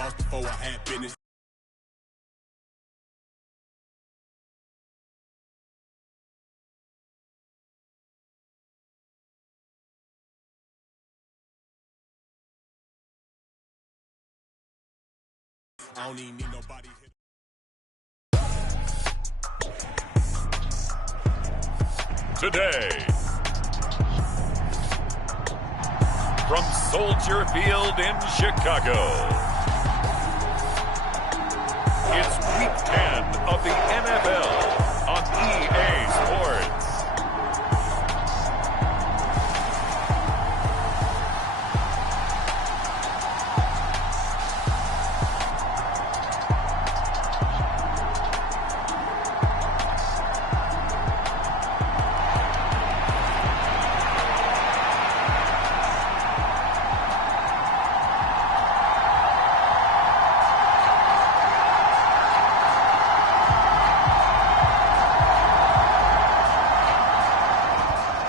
boss before I had business. I don't even need nobody here. Today, from Soldier Field in Chicago, it's Week 10 of the NFL on EA Sports.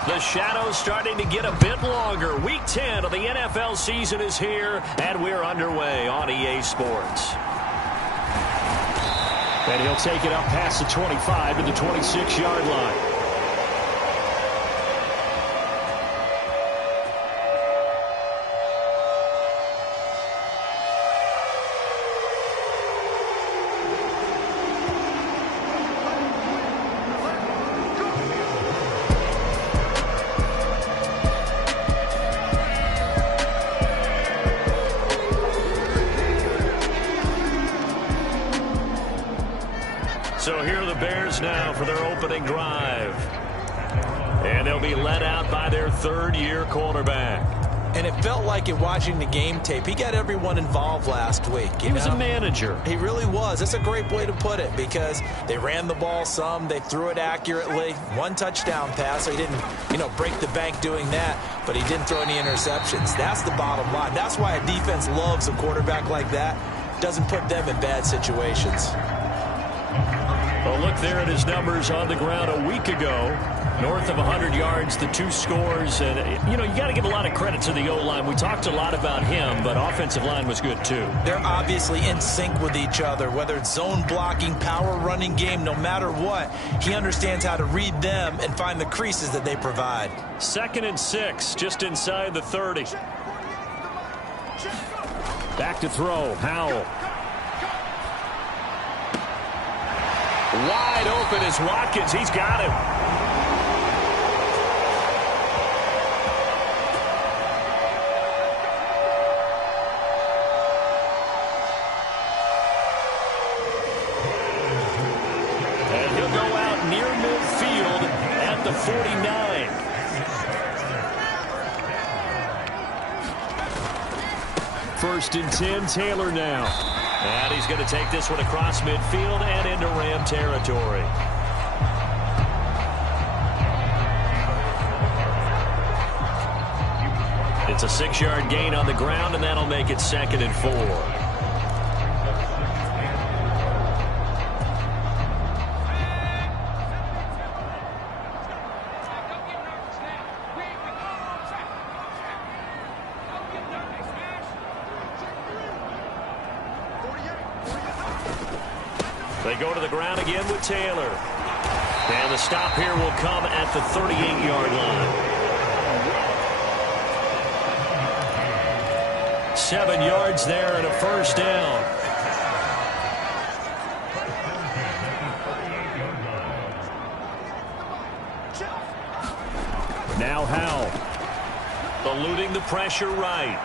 The shadow's starting to get a bit longer. Week 10 of the NFL season is here, and we're underway on EA Sports. And he'll take it up past the 25 to the 26-yard line. So here are the Bears now for their opening drive. And they'll be led out by their third-year quarterback. And it felt like it watching the game tape. He got everyone involved last week. He was a manager. He really was. That's a great way to put it because they ran the ball some. They threw it accurately. One touchdown pass. So he didn't, break the bank doing that, but he didn't throw any interceptions. That's the bottom line. That's why a defense loves a quarterback like that. Doesn't put them in bad situations. Well, look there at his numbers on the ground a week ago. North of 100 yards, the 2 scores. And, you got to give a lot of credit to the O-line. We talked a lot about him, but offensive line was good, too. They're obviously in sync with each other, whether it's zone blocking, power running game, no matter what. He understands how to read them and find the creases that they provide. 2nd and 6, just inside the 30. Back to throw, Howell. Wide open is Watkins. He's got him. And he'll go out near midfield at the 49. First and 10, Taylor now. And he's going to take this one across midfield and into Ram territory. It's a 6-yard gain on the ground, and that'll make it 2nd and 4. They go to the ground again with Taylor. And the stop here will come at the 38-yard line. 7 yards there and a first down. Now Howell. Eluding the pressure right.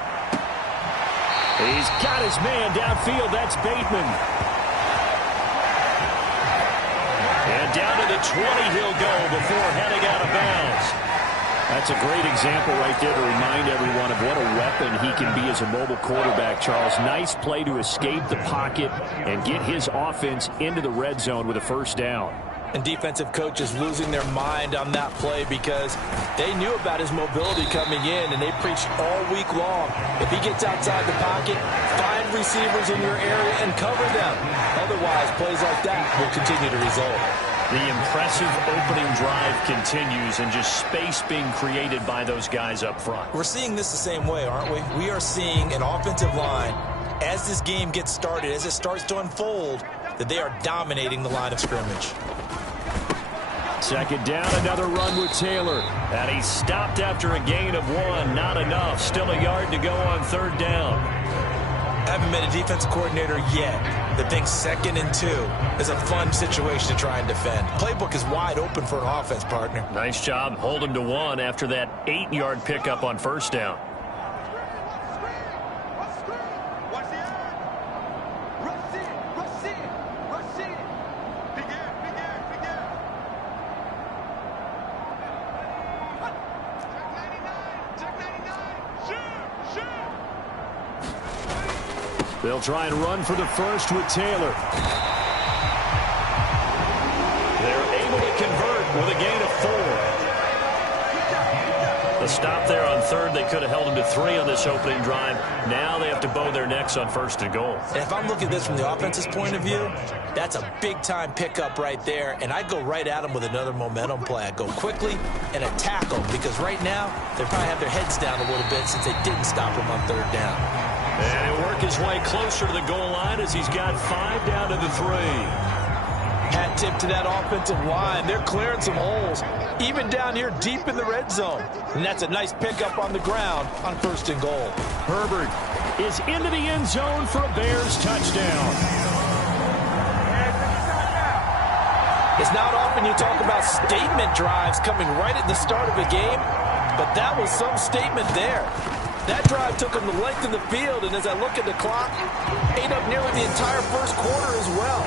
He's got his man downfield. That's Bateman. And down to the 20 he'll go before heading out of bounds. That's a great example right there to remind everyone of what a weapon he can be as a mobile quarterback, Charles. Nice play to escape the pocket and get his offense into the red zone with a first down. And defensive coaches losing their mind on that play because they knew about his mobility coming in, and they preached all week long. If he gets outside the pocket, find receivers in your area and cover them. Otherwise, plays like that will continue to result. The impressive opening drive continues and just space being created by those guys up front. We're seeing this the same way, aren't we? We are seeing an offensive line as this game gets started, as it starts to unfold, that they are dominating the line of scrimmage. Second down, another run with Taylor. And he's stopped after a gain of 1. Not enough. Still a yard to go on third down. Haven't been a defensive coordinator yet that thinks 2nd and 2 is a fun situation to try and defend. Playbook is wide open for an offense, partner. Nice job. Hold him to 1 after that 8-yard pickup on first down. They'll try and run for the first with Taylor. They're able to convert with a gain of 4. The stop there on third, they could have held him to 3 on this opening drive. Now they have to bow their necks on first and goal. And if I'm looking at this from the offense's point of view, that's a big-time pickup right there, and I'd go right at them with another momentum play. I'd go quickly and attack them, because right now they probably have their heads down a little bit since they didn't stop them on third down. And he'll work his way closer to the goal line as he's got 5 down to the 3. Hat tip to that offensive line. They're clearing some holes, even down here deep in the red zone. And that's a nice pickup on the ground on first and goal. Herbert is into the end zone for a Bears touchdown. It's not often you talk about statement drives coming right at the start of a game, but that was some statement there. That drive took him the length of the field, and as I look at the clock, ate up nearly the entire first quarter as well.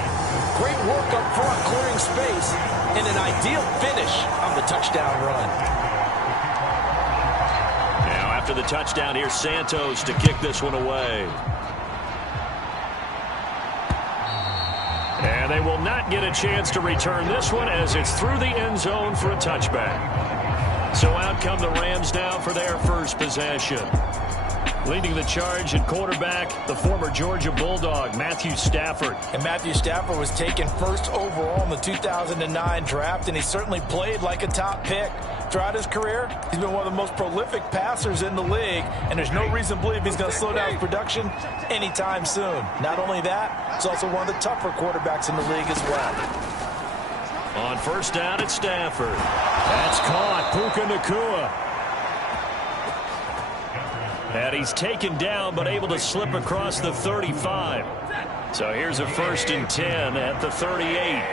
Great work up front, clearing space, and an ideal finish on the touchdown run. Now after the touchdown, here's Santos to kick this one away. And they will not get a chance to return this one as it's through the end zone for a touchback. So out come the Rams now for their first possession. Leading the charge at quarterback, the former Georgia Bulldog, Matthew Stafford. And Matthew Stafford was taken first overall in the 2009 draft, and he certainly played like a top pick. Throughout his career, he's been one of the most prolific passers in the league, and there's no reason to believe he's going to slow down his production anytime soon. Not only that, he's also one of the tougher quarterbacks in the league as well. On first down, it's Stafford. That's caught. Puka Nacua. And he's taken down, but able to slip across the 35. So here's a 1st and 10 at the 38.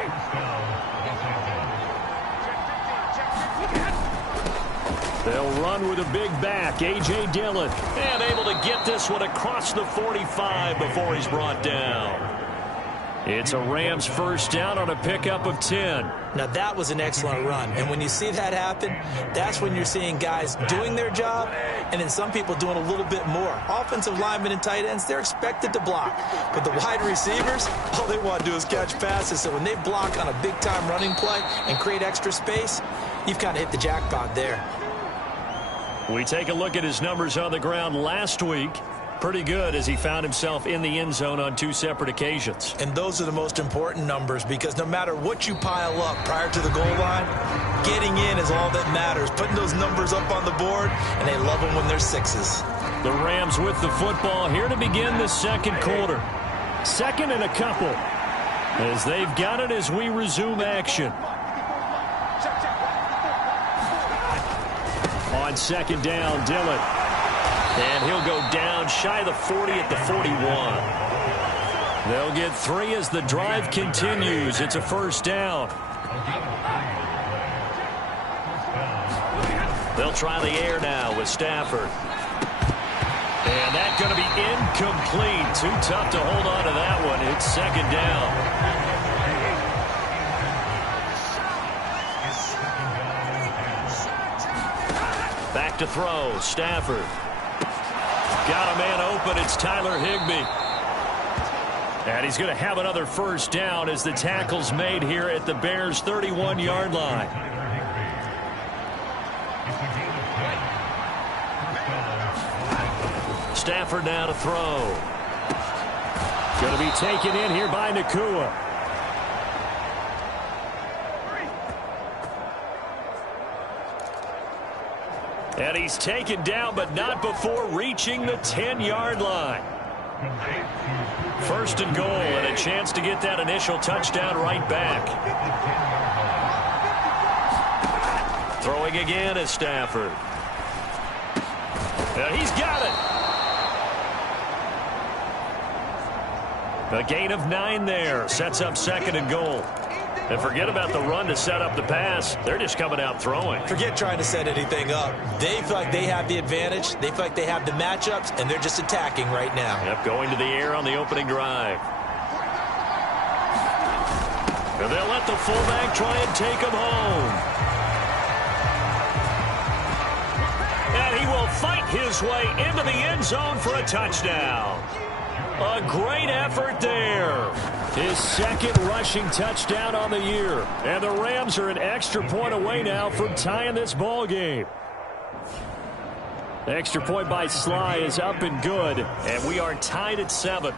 They'll run with a big back, A.J. Dillon. And able to get this one across the 45 before he's brought down. It's a Rams first down on a pickup of 10. Now, that was an excellent run. And when you see that happen, that's when you're seeing guys doing their job and then some people doing a little bit more. Offensive linemen and tight ends, they're expected to block. But the wide receivers, all they want to do is catch passes. So when they block on a big-time running play and create extra space, you've kind of hit the jackpot there. We take a look at his numbers on the ground last week. Pretty good as he found himself in the end zone on 2 separate occasions. And those are the most important numbers, because no matter what you pile up prior to the goal line, getting in is all that matters. Putting those numbers up on the board, and they love them when they're 6s. The Rams with the football here to begin the second quarter. 2nd and a couple as they've got it as we resume action. On 2nd down, Dillon. And he'll go down shy of the 40 at the 41. They'll get 3 as the drive continues. It's a first down. They'll try the air now with Stafford. And that's going to be incomplete. Too tough to hold on to that one. It's 2nd down. Back to throw. Stafford. Got a man open. It's Tyler Higbee. And he's going to have another first down as the tackle's made here at the Bears' 31-yard line. Stafford now to throw. Going to be taken in here by Nacua. And he's taken down, but not before reaching the 10-yard line. First and goal, and a chance to get that initial touchdown right back. Throwing again is Stafford. And he's got it. A gain of 9 there. Sets up second and goal. And forget about the run to set up the pass. They're just coming out throwing. Forget trying to set anything up. They feel like they have the advantage. They feel like they have the matchups, and they're just attacking right now. Yep, going to the air on the opening drive. And they'll let the fullback try and take him home. And he will fight his way into the end zone for a touchdown. A great effort there. His second rushing touchdown on the year. And the Rams are an extra point away now from tying this ball game. The extra point by Sly is up and good. And we are tied at 7.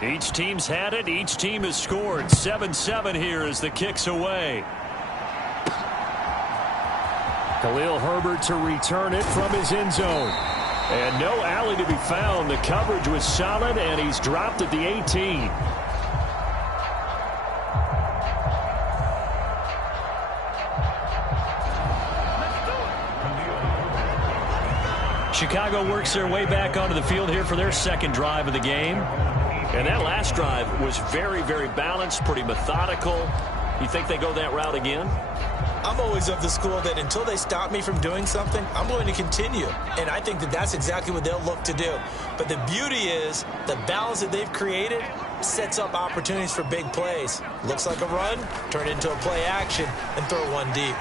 Each team's had it. Each team has scored. 7-7 here as the kick's away. Khalil Herbert to return it from his end zone. And no alley to be found. The coverage was solid, and he's dropped at the 18. Chicago works their way back onto the field here for their second drive of the game. And that last drive was very, very balanced, pretty methodical. You think they go that route again? I'm always of the school that until they stop me from doing something, I'm going to continue. And I think that that's exactly what they'll look to do. But the beauty is the balance that they've created sets up opportunities for big plays. Looks like a run, turn it into a play action, and throw one deep.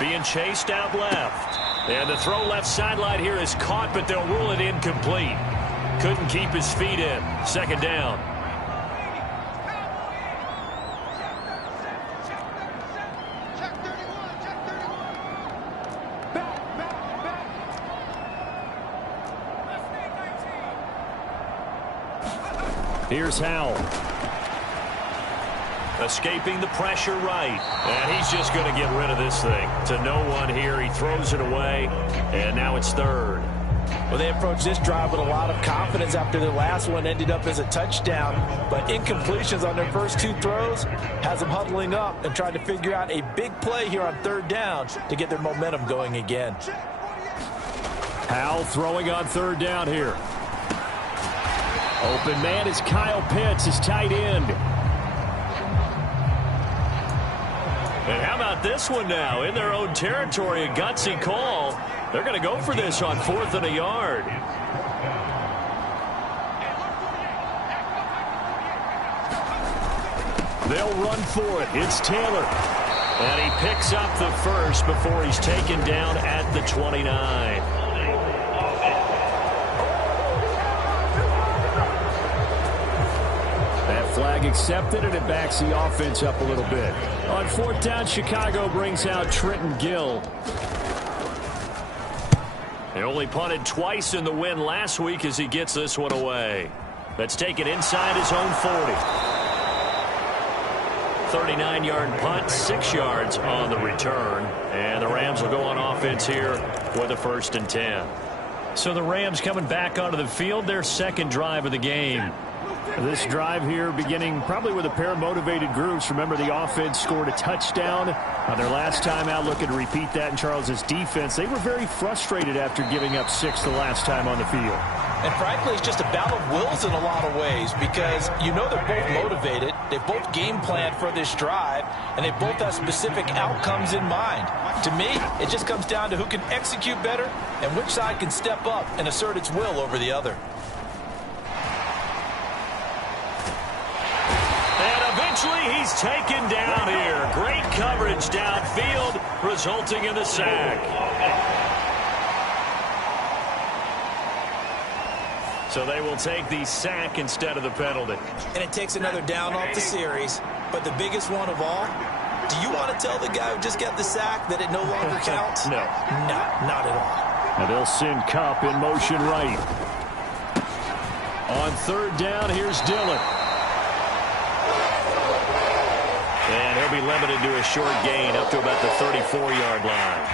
Being chased out left. And the throw left sideline here is caught, but they'll rule it incomplete. Couldn't keep his feet in. Second down. Here's Howell. Escaping the pressure right. And he's just going to get rid of this thing. To no one here. He throws it away. And now it's third. Well, they approached this drive with a lot of confidence after their last one ended up as a touchdown. But incompletions on their first 2 throws has them huddling up and trying to figure out a big play here on third down to get their momentum going again. Howell throwing on third down here. Open man is Kyle Pitts, his tight end. And how about this one now? In their own territory, a gutsy call. They're going to go for this on 4th and a yard. They'll run for it. It's Taylor. And he picks up the first before he's taken down at the 29. Flag accepted, and it backs the offense up a little bit. On 4th down, Chicago brings out Trenton Gill. They only punted twice in the win last week as he gets this one away. That's taken inside his own 40. 39-yard punt, 6 yards on the return. And the Rams will go on offense here with a 1st and 10. So the Rams coming back onto the field, their second drive of the game. This drive here beginning probably with a pair of motivated groups. Remember, the offense scored a touchdown on their last time out. Looking to repeat that in Charles's defense. They were very frustrated after giving up 6 the last time on the field. And frankly, it's just a battle of wills in a lot of ways because you know they're both motivated. They've both game planned for this drive, and they both have specific outcomes in mind. To me, it just comes down to who can execute better and which side can step up and assert its will over the other. Eventually, he's taken down here. Great coverage downfield, resulting in the sack. So they will take the sack instead of the penalty. And it takes another down off the series. But the biggest one of all, do you want to tell the guy who just got the sack that it no longer counts? No. No, not at all. And they'll send Kupp in motion right. On 3rd down, here's Dillon. And he'll be limited to a short gain up to about the 34-yard line.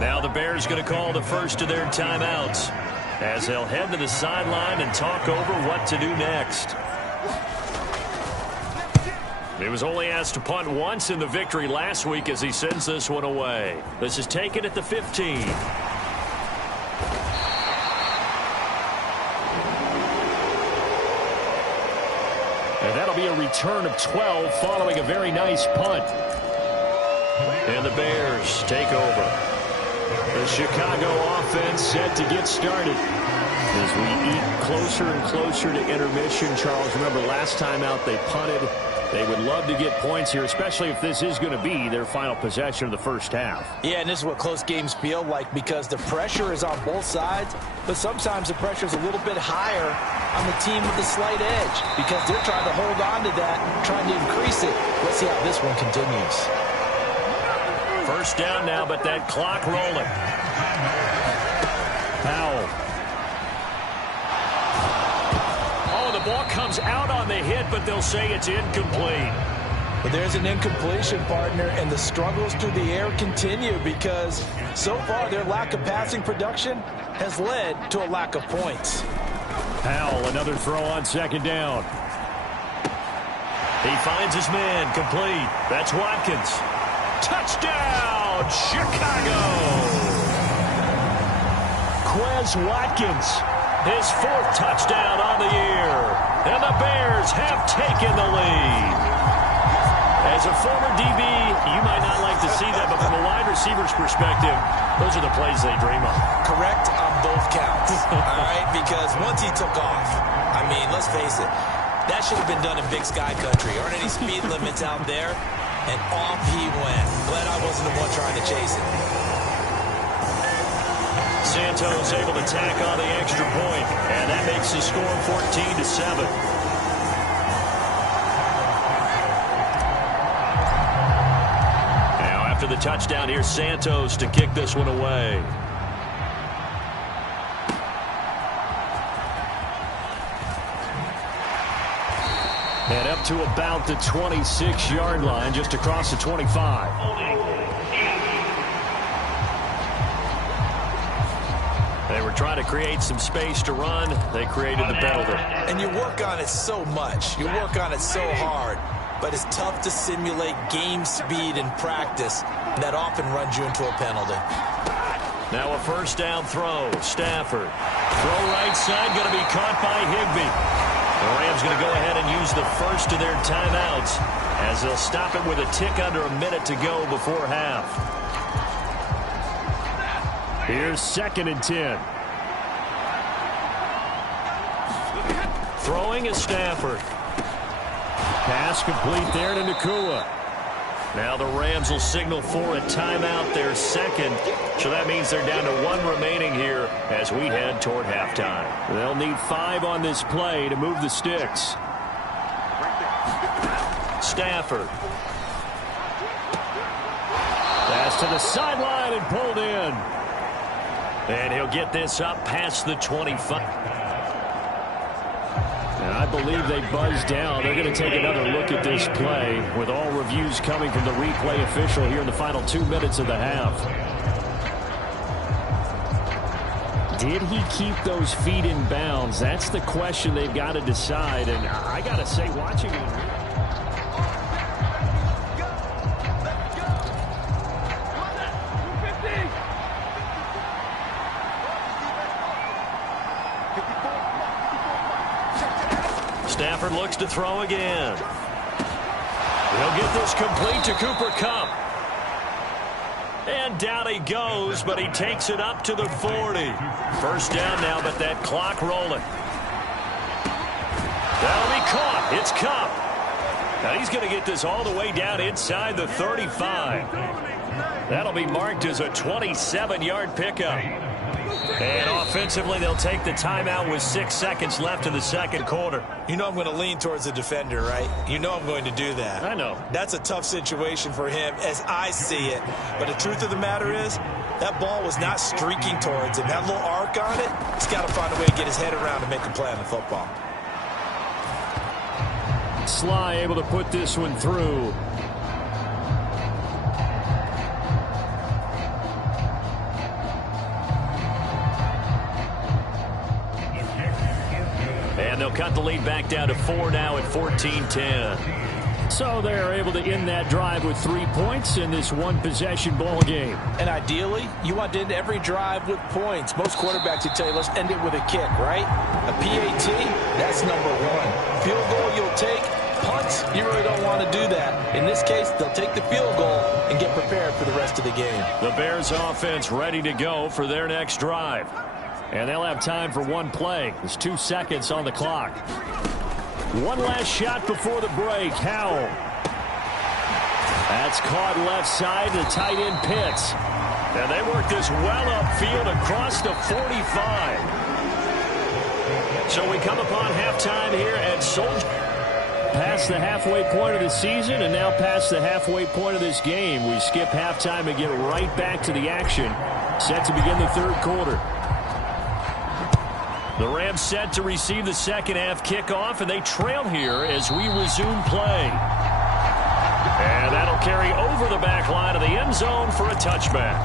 Now the Bears going to call the first of their timeouts as they'll head to the sideline and talk over what to do next. He was only asked to punt once in the victory last week as he sends this one away. This is taken at the 15. And that'll be a return of 12 following a very nice punt. And the Bears take over. The Chicago offense set to get started. As we eat closer and closer to intermission, Charles, remember last time out they punted. They would love to get points here, especially if this is going to be their final possession of the first half. Yeah, and this is what close games feel like because the pressure is on both sides, but sometimes the pressure is a little bit higher on the team with the slight edge because they're trying to hold on to that, trying to increase it. Let's see how this one continues. First down now, but that clock rolling. Powell. Oh, the ball comes out on the hit, but they'll say it's incomplete. But there's an incompletion, partner, and the struggles through the air continue because so far their lack of passing production has led to a lack of points. Powell, another throw on second down. He finds his man, complete. That's Watkins. Touchdown, Chicago! Quez Watkins, his fourth touchdown on the year. And the Bears have taken the lead. As a former DB, you might not like to see that, but from a wide receiver's perspective, those are the plays they dream of. Correct on both counts, all right? Because once he took off, I mean, let's face it, that should have been done in Big Sky Country. Aren't any speed limits out there? And off he went. Glad I wasn't the one trying to chase it. Santos able to tack on the extra point, and that makes the score 14-7. Now after the touchdown, here's Santos to kick this one away. And up to about the 26-yard line, just across the 25. They were trying to create some space to run. They created the penalty. And you work on it so much. You work on it so hard. But it's tough to simulate game speed in practice. That often runs you into a penalty. Now a first down throw. Stafford. Throw right side, going to be caught by Higbee. The Rams going to go ahead and use the first of their timeouts as they'll stop it with a tick under a minute to go before half. Here's 2nd and 10. Throwing is Stafford. Pass complete there to Nacua. Now the Rams will signal for a timeout, their second. So that means they're down to 1 remaining here as we head toward halftime. They'll need 5 on this play to move the sticks. Stafford. Pass to the sideline and pulled in. And he'll get this up past the 25. And I believe they buzzed down. They're going to take another look at this play with all reviews coming from the replay official here in the final 2 minutes of the half. Did he keep those feet in bounds? That's the question they've got to decide. And I got to say, watching it. Stafford looks to throw again. He'll get this complete to Cooper Kupp. And down he goes, but he takes it up to the 40. First down now, but that clock rolling. That'll be caught. It's Kupp. Now he's going to get this all the way down inside the 35. That'll be marked as a 27-yard pickup. And offensively, they'll take the timeout with 6 seconds left in the second quarter. You know I'm going to lean towards the defender, right? You know I'm going to do that. I know. That's a tough situation for him as I see it. But the truth of the matter is, that ball was not streaking towards him. That little arc on it, he's got to find a way to get his head around and make a play on the football. Sly able to put this one through. they'll cut the lead back down to 4 now at 14-10. So they're able to end that drive with 3 points in this one-possession ball game. And ideally, you want to end every drive with points. Most quarterbacks would tell you, let's end it with a kick, right? A PAT, that's number one. Field goal you'll take. Punts, you really don't want to do that. In this case, they'll take the field goal and get prepared for the rest of the game. The Bears offense ready to go for their next drive. And they'll have time for one play. There's 2 seconds on the clock. One last shot before the break. Howell. That's caught left side to tight end Pitts. And they work this well upfield across the 45. So we come upon halftime here at Soldier. Past the halfway point of the season and now past the halfway point of this game. We skip halftime and get right back to the action. Set to begin the third quarter. The Rams set to receive the second half kickoff, and they trail here as we resume play. And that'll carry over the back line of the end zone for a touchback.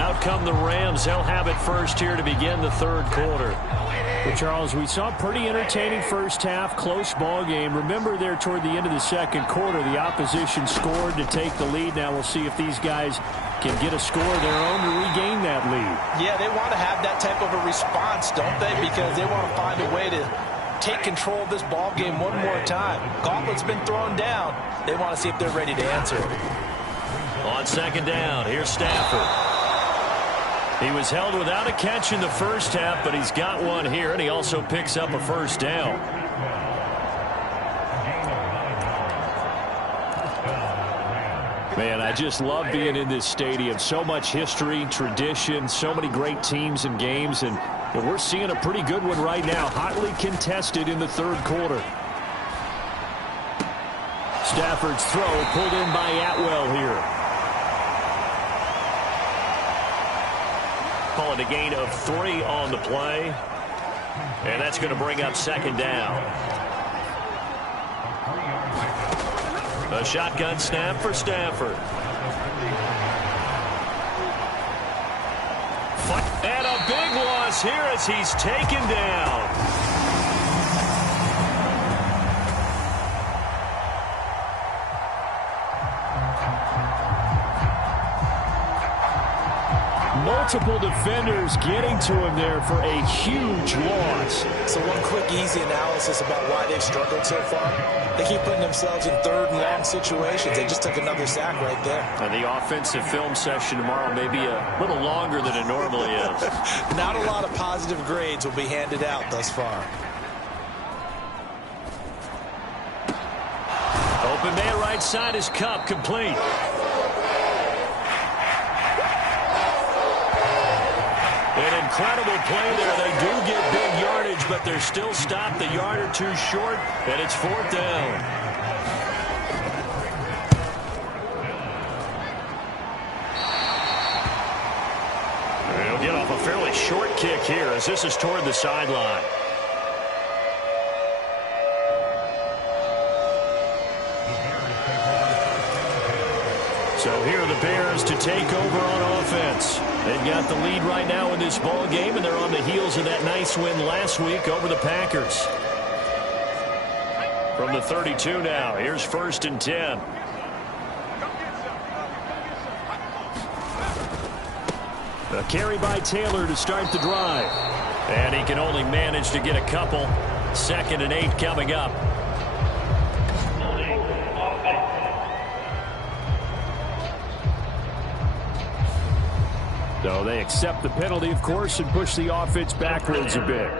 Out come the Rams. They'll have it first here to begin the third quarter. Well, Charles, we saw a pretty entertaining first half, close ball game. Remember there toward the end of the second quarter, the opposition scored to take the lead. Now we'll see if these guys can get a score of their own to regain that lead. Yeah, they want to have that type of a response, don't they? Because they want to find a way to take control of this ball game one more time. Gauntlet's been thrown down. They want to see if they're ready to answer it. On second down, here's Stafford. He was held without a catch in the first half, but he's got one here, and he also picks up a first down. Man, I just love being in this stadium. So much history, tradition, so many great teams and games, and we're seeing a pretty good one right now. Hotly contested in the third quarter. Stafford's throw pulled in by Atwell here. Call it a gain of 3 on the play. And that's going to bring up second down. A shotgun snap for Stafford. And a big loss here as he's taken down. Multiple defenders getting to him there for a huge loss. So one quick, easy analysis about why they've struggled so far. They keep putting themselves in third and long situations. They just took another sack right there. And the offensive film session tomorrow may be a little longer than it normally is. Not a lot of positive grades will be handed out thus far. Open man right side is Kupp, complete. An incredible play there. They do get big yardage, but they're still stopped a yard or two short, and it's fourth down. They'll get off a fairly short kick here as this is toward the sideline. So here are the Bears to take over on offense. They've got the lead right now in this ball game, and they're on the heels of that nice win last week over the Packers. From the 32 now, here's 1st and 10. A carry by Taylor to start the drive. And he can only manage to get a couple. 2nd and 8 coming up. So they accept the penalty, of course, and push the offense backwards a bit.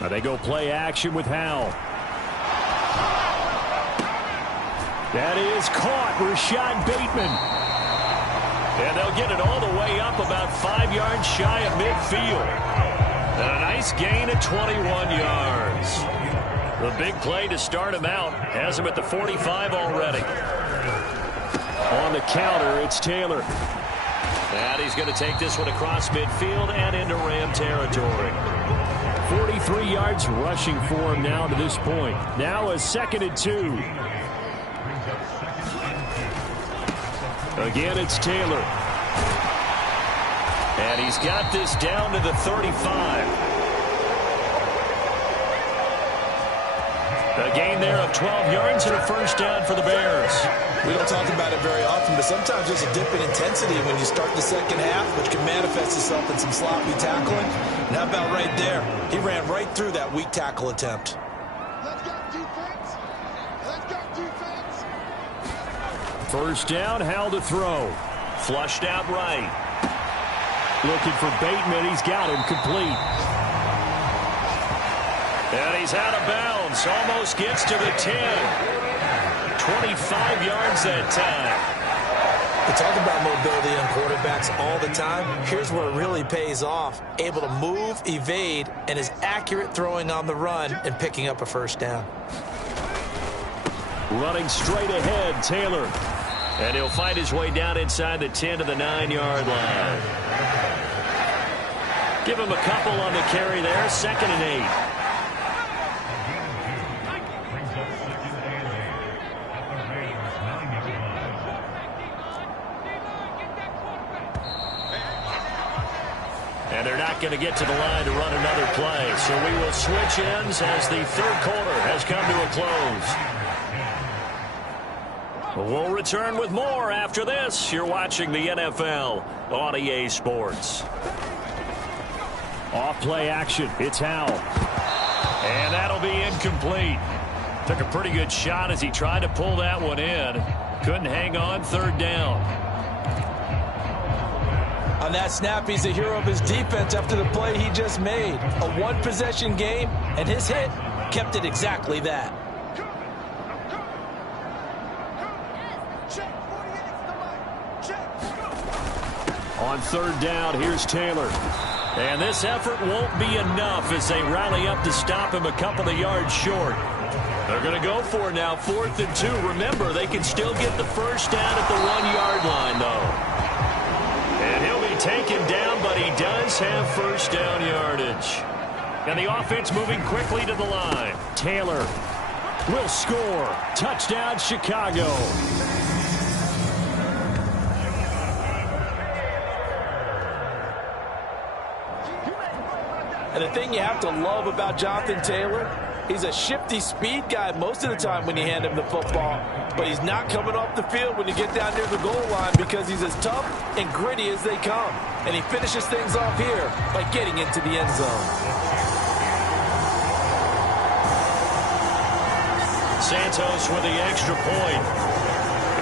Now they go play action with Howell. That is caught. Rashad Bateman. And they'll get it all the way up about 5 yards shy of midfield. And a nice gain of 21 yards. The big play to start him out has him at the 45 already. On the counter, it's Taylor. And he's going to take this one across midfield and into Ram territory. 43 yards rushing for him now to this point. Now a 2nd and 2. Again, it's Taylor. And he's got this down to the 35. A gain there of 12 yards and a first down for the Bears. We don't talk about it very often, but sometimes there's a dip in intensity when you start the second half, which can manifest itself in some sloppy tackling. And how about right there? He ran right through that weak tackle attempt. Let's go defense. Let's go defense. First down, Howell to throw. Flushed out right. Looking for Bateman. He's got him complete. And he's out of bounds. Almost gets to the 10. 25 yards that time. We talk about mobility on quarterbacks all the time. Here's where it really pays off. Able to move, evade, and is accurate throwing on the run and picking up a first down. Running straight ahead, Taylor. And he'll fight his way down inside the 10 to the 9-yard line. Give him a couple on the carry there. 2nd and 8. And they're not going to get to the line to run another play. So we will switch ends as the 3rd quarter has come to a close. We'll return with more after this. You're watching the NFL on EA Sports. Off play action. It's Howell. And that'll be incomplete. Took a pretty good shot as he tried to pull that one in. Couldn't hang on. 3rd down. On that snap, he's the hero of his defense after the play he just made. A one-possession game, and his hit kept it exactly that. On 3rd down, here's Taylor. And this effort won't be enough as they rally up to stop him a couple of yards short. They're going to go for it now, 4th and 2. Remember, they can still get the first down at the 1-yard line, though. And he'll be taken down, but he does have first down yardage. And the offense moving quickly to the line. Taylor will score. Touchdown, Chicago. And the thing you have to love about Jonathan Taylor, he's a shifty speed guy most of the time when you hand him the football. But he's not coming off the field when you get down near the goal line because he's as tough and gritty as they come. And he finishes things off here by getting into the end zone. Santos with the extra point.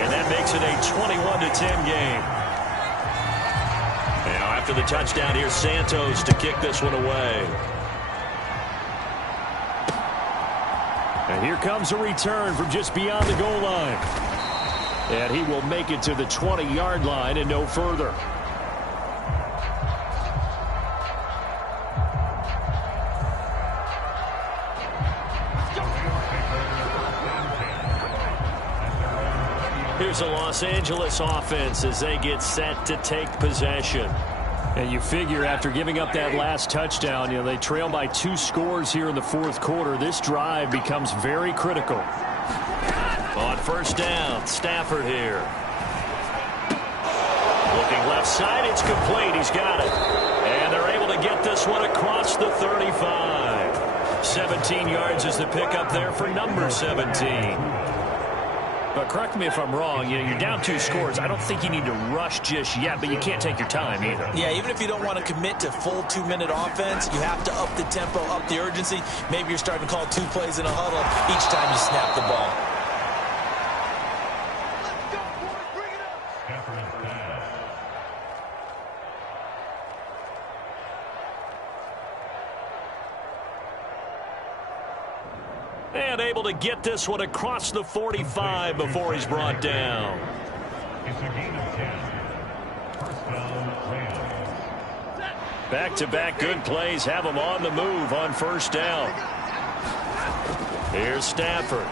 And that makes it a 21-10 game. Now after the touchdown, here's Santos to kick this one away. And here comes a return from just beyond the goal line. And he will make it to the 20-yard line and no further. Here's a Los Angeles offense as they get set to take possession. And you figure after giving up that last touchdown, they trail by 2 scores here in the 4th quarter. This drive becomes very critical. On 1st down, Stafford here. Looking left side, it's complete. He's got it. And they're able to get this one across the 35. 17 yards is the pickup there for number 17. But correct me if I'm wrong, you're down 2 scores. I don't think you need to rush just yet, but you can't take your time either. Yeah, even if you don't want to commit to full 2-minute offense, you have to up the tempo, up the urgency. Maybe you're starting to call 2 plays in a huddle each time you snap the ball. Let's go, boys. Bring it up. And able to get this one across the 45 before he's brought down. It's a gain of 10. First down, Rams. Back-to-back good plays have him on the move on 1st down. Here's Stafford.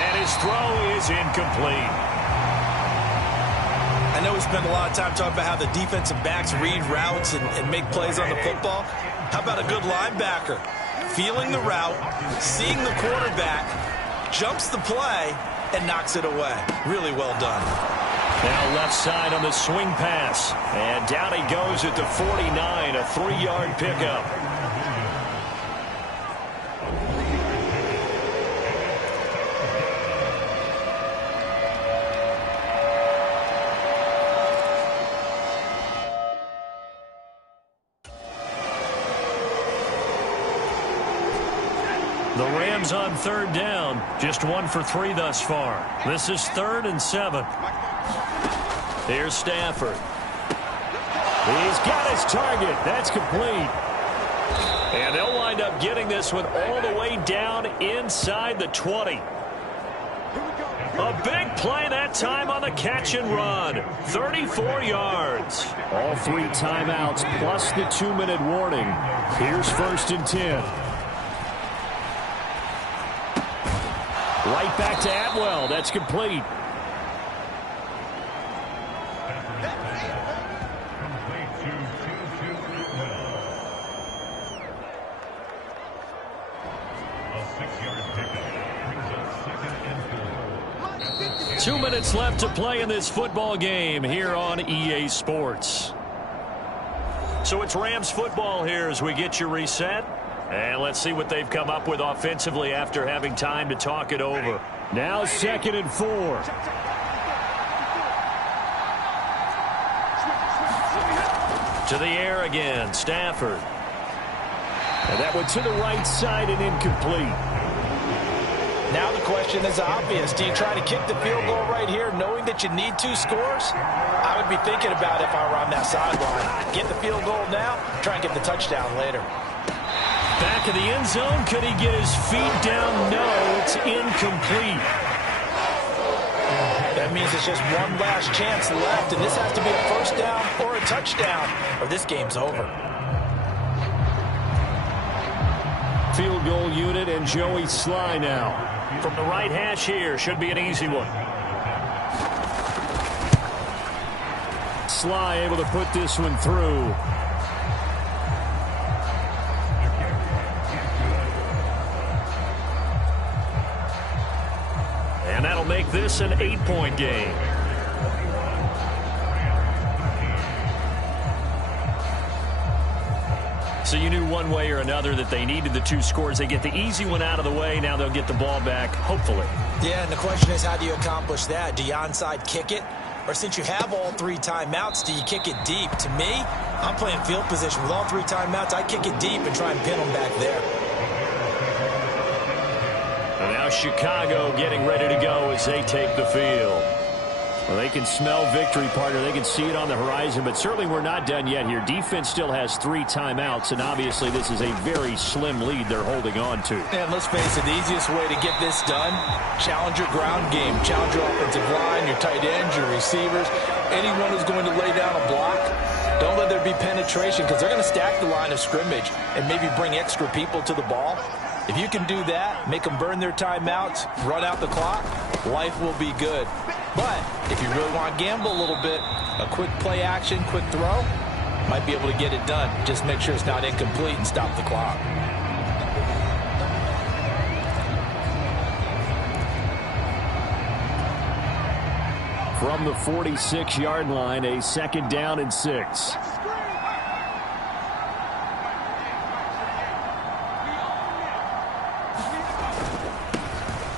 And his throw is incomplete. I know we spend a lot of time talking about how the defensive backs read routes and make plays on the football. How about a good linebacker? Feeling the route, seeing the quarterback, jumps the play, and knocks it away. Really well done. Now left side on the swing pass. And down he goes at the 49, a 3-yard pickup. The Rams on 3rd down. Just 1 for 3 thus far. This is 3rd and 7. Here's Stafford. He's got his target. That's complete. And they'll wind up getting this one all the way down inside the 20. A big play that time on the catch and run. 34 yards. All 3 timeouts plus the 2-minute warning. Here's 1st and 10. Right back to Atwell. That's complete. Two minutes left to play in this football game here on EA Sports. So it's Rams football here as we get you reset. And let's see what they've come up with offensively after having time to talk it over. Now 2nd and 4. To the air again, Stafford. And that one to the right side and incomplete. Now the question is obvious. Do you try to kick the field goal right here knowing that you need 2 scores? I would be thinking about it if I were on that sideline. Get the field goal now, try and get the touchdown later. Back of the end zone. Could he get his feet down? No, it's incomplete. That means it's just one last chance left, and this has to be a 1st down or a touchdown, or this game's over. Field goal unit and Joey Sly now. From the right hash here, should be an easy one. Sly able to put this one through. And that'll make this an 8-point game. So you knew one way or another that they needed the 2 scores. They get the easy one out of the way. Now they'll get the ball back, hopefully. Yeah, and the question is, how do you accomplish that? Do you onside kick it? Or since you have all 3 timeouts, do you kick it deep? To me, I'm playing field position with all 3 timeouts. I kick it deep and try and pin them back there. And now Chicago getting ready to go as they take the field. Well, they can smell victory, partner. They can see it on the horizon, but certainly we're not done yet here. Defense still has 3 timeouts, and obviously this is a very slim lead they're holding on to. And let's face it, the easiest way to get this done, challenge your ground game. Challenge your offensive line, your tight ends, your receivers, anyone who's going to lay down a block. Don't let there be penetration because they're going to stack the line of scrimmage and maybe bring extra people to the ball. If you can do that, make them burn their timeouts, run out the clock, life will be good. But if you really want to gamble a little bit, a quick play action, quick throw, might be able to get it done. Just make sure it's not incomplete and stop the clock. From the 46-yard line, a 2nd down and 6.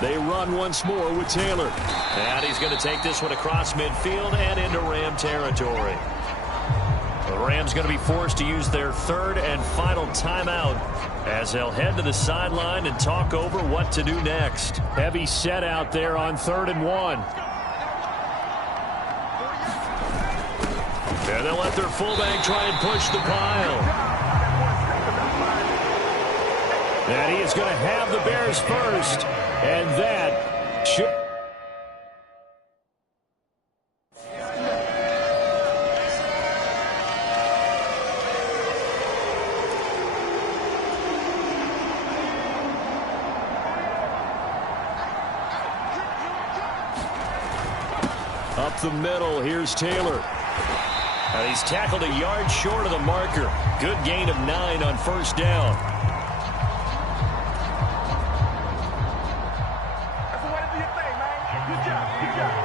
They run once more with Taylor. And he's going to take this one across midfield and into Ram territory. The Rams going to be forced to use their 3rd and final timeout as they'll head to the sideline and talk over what to do next. Heavy set out there on 3rd and 1. And they'll let their fullback try and push the pile. And he is going to have the Bears first. And that should... Up the middle, here's Taylor. And he's tackled a yard short of the marker. Good gain of 9 on first down.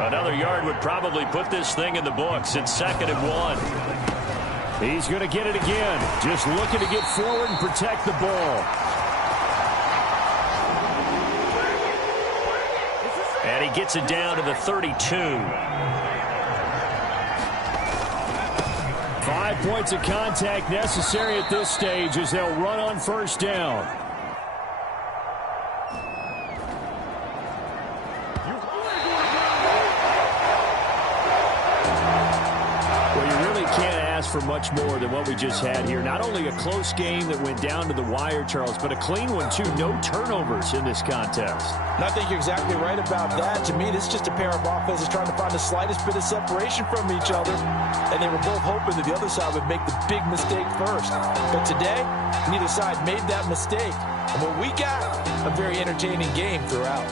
Another yard would probably put this thing in the books. It's 2nd and 1. He's going to get it again. Just looking to get forward and protect the ball. And he gets it down to the 32. 5 points of contact necessary at this stage as they'll run on first down. Well, you really can't ask for much more than what we just had here. Not only a close game that went down to the wire, Charles, but a clean one, too. No turnovers in this contest. And I think you're exactly right about that. To me, this is just a pair of offenses trying to find the slightest bit of separation from each other. And they were both hoping that the other side would make the big mistake first. But today, neither side made that mistake. And what we got, a very entertaining game throughout.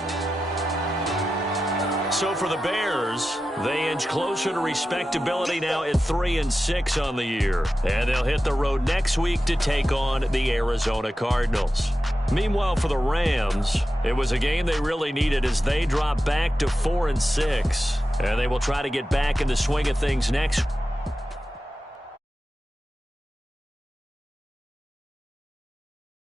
So for the Bears, they inch closer to respectability now at 3-6 on the year. And they'll hit the road next week to take on the Arizona Cardinals. Meanwhile, for the Rams, it was a game they really needed as they drop back to 4-6. And they will try to get back in the swing of things next